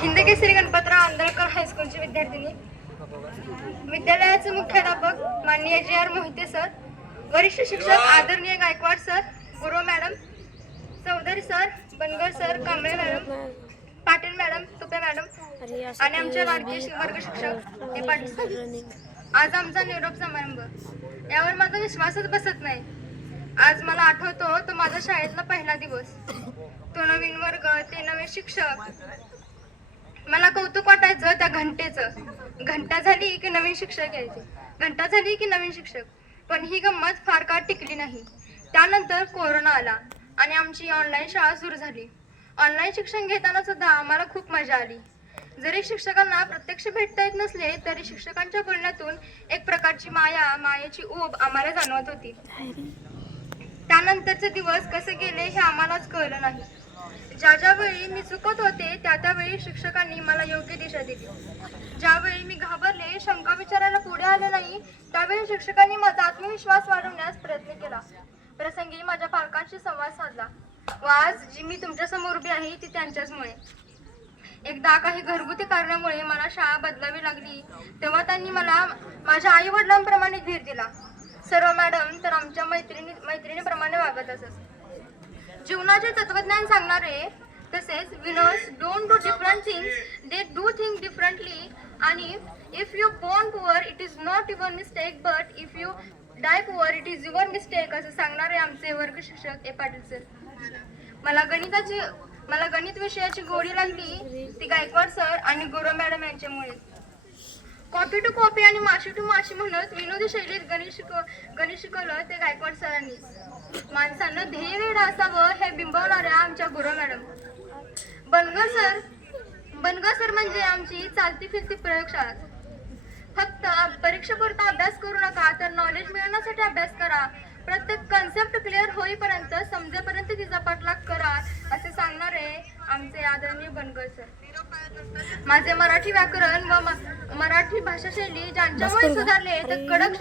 हिंदकेसरी गणपतराव आंदळकर हायस्कूलची विद्यार्थिनी, विद्यालयाचे मुख्याध्यापक माननीय J.R. मोहिते सर, वरिष्ठ शिक्षक आदरणीय Gaikwad sir, Guru madam, Chaudhari sir, Bangar sir, Kamble madam, Patil madam, Tupe madam आणि आमचे लाडके वर्ग शिक्षक हे पाटील सर. आज आमचा निरोप समारंभ. यावर माझा विश्वासच बसत नाही. आज मला आठवतो तो माझा शाळेतला पहिला दिवस, तो नवीन वर्ग, ते नवे शिक्षक. मला कौतुक वाटायचं त्या घंटेचं. घंटा झाली की नवीन शिक्षक यायचे, घंटा झाली की नवीन शिक्षक. पण ही गंमत फार काळ टिकली नाही. त्यानंतर कोरोना आला आणि आमची ऑनलाईन शाळा सुरू झाली. ऑनलाईन शिक्षण घेताना सुद्धा आम्हाला खूप मजा आली. जरी शिक्षकांना प्रत्यक्ष भेटता येत नसले तरी शिक्षकांच्या बोलण्यातून एक प्रकारची मायेची ऊब आम्हाला जाणवत होती. त्यानंतरचे दिवस कसे गेले हे आम्हालाच कळलं नाही. ज्या वेळी मी चुकत होते त्यावेळी शिक्षकांनी मला योग्य दिशा दिली. ज्यावेळी मी घाबरले, शंका विचारायला पुढे आले नाही, त्यावेळी शिक्षकांनी माझा आत्मविश्वास वाढवण्यास प्रयत्न केला. प्रसंगी माझ्या पालकांशी संवाद साधला व आज जी मी तुमच्या समोर उभी आहे ती त्यांच्याचमुळे. एकदा काही घरगुती कारणामुळे मला शाळा बदलावी लागली तेव्हा त्यांनी मला माझ्या आई वडिलांप्रमाणे धीर दिला. सर्व मॅडम तर आमच्या मैत्रिणीप्रमाणे वागत असत. जीवनाचे तत्वज्ञान सांगणारे, तसेच winners don't do different things, they do think differently. आणि if you born poor it is not your mistake, but if you die poor it is your mistake, असं सांगणारे आमचे वर्ग शिक्षक ए पाटील सर. मला गणित विषयाची गोडी लागली ती गायकवाड सर आणि गुरु मॅडम यांच्यामुळे. कॉपी टू कॉपी आणि माशी टू माशी म्हणत विनोदी शैलीत गणित शिकवलं ते गायकवाड सरांनी. माणसानं ध्येय वेळ असावं हे बिंबवणाऱ्या आमच्या गुरु मॅडम. बनगर सर म्हणजे आमची चालती फिरती प्रयोगशाळा. फक्त परीक्षेपुरता अभ्यास करू नका, तर नॉलेज मिळवण्यासाठी अभ्यास करा. प्रत्येक कन्सेप्ट क्लिअर होईपर्यंत, समजेपर्यंत तिचा पाठलाग करा, असे सांगणारे आमचे आदरणीय बनगर सर. माझे मराठी व्याकरण व मराठी भाषा शैली ज्यांच्यामुळे सुधारले ते कडक